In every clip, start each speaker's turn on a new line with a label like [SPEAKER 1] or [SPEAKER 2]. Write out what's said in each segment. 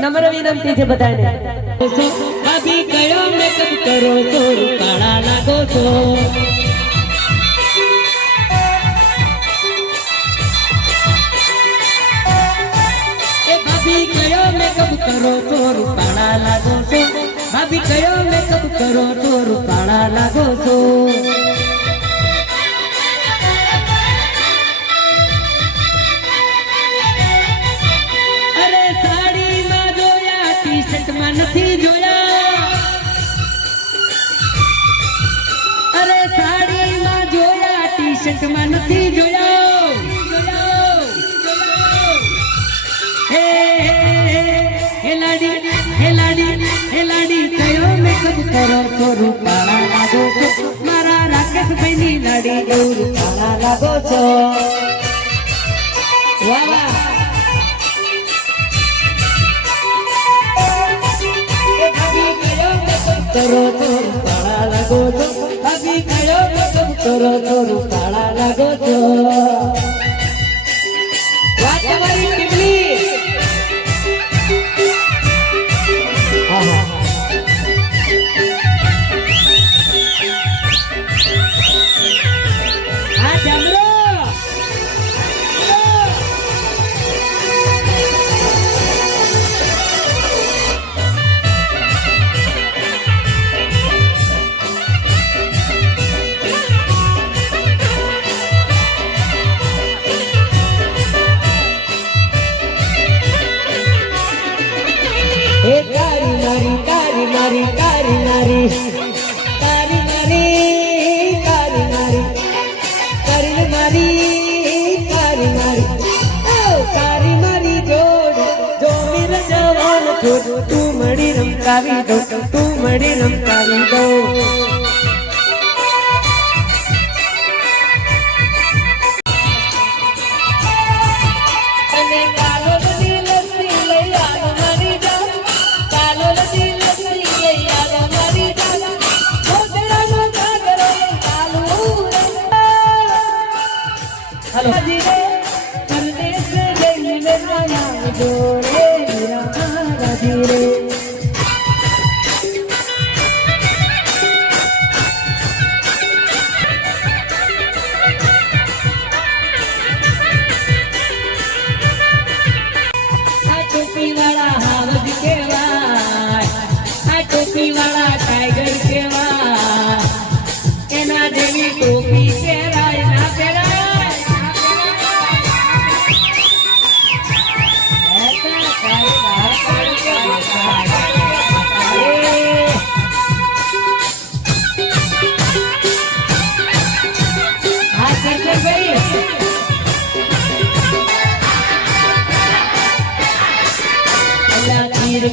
[SPEAKER 1] નમ્ર વિનંતી છે બધાને.
[SPEAKER 2] ભાભી કયો મેકઅપ કરો છો? કાળા લાગો છો? ભાભી કયો મેકઅપ કરો છો? રૂપાળા લાગો છો? ભાભી કયો મેકઅપ કરો છો? રૂપાળા લાગો છો? હે થયો મેકઅપ કરો તો રૂપાળા લાગો છો. મારા રાકેશભાઈની લાડી એવું રૂપાળા લાગો છો. તો રૂપાળા લાગો છો. ભાભી કરો તો રૂપાળા લાગો છો. રમકાવી દો તું મને રમકાવી દો અને ટોપી પહેરાય ના પહેરાય. હા શંકરભાઈ અલા તીર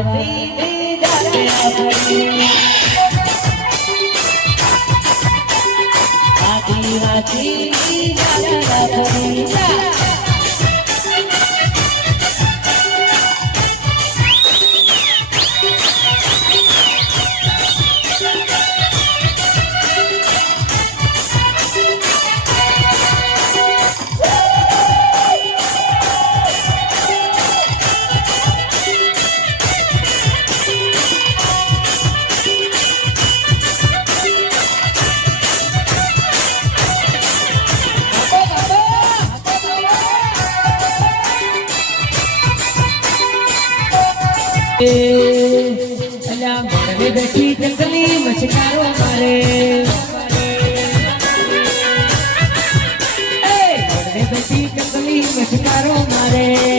[SPEAKER 2] Amen. ઘરે બેઠી જંગલી મચકારો મારે ઘરે બેઠી મારે.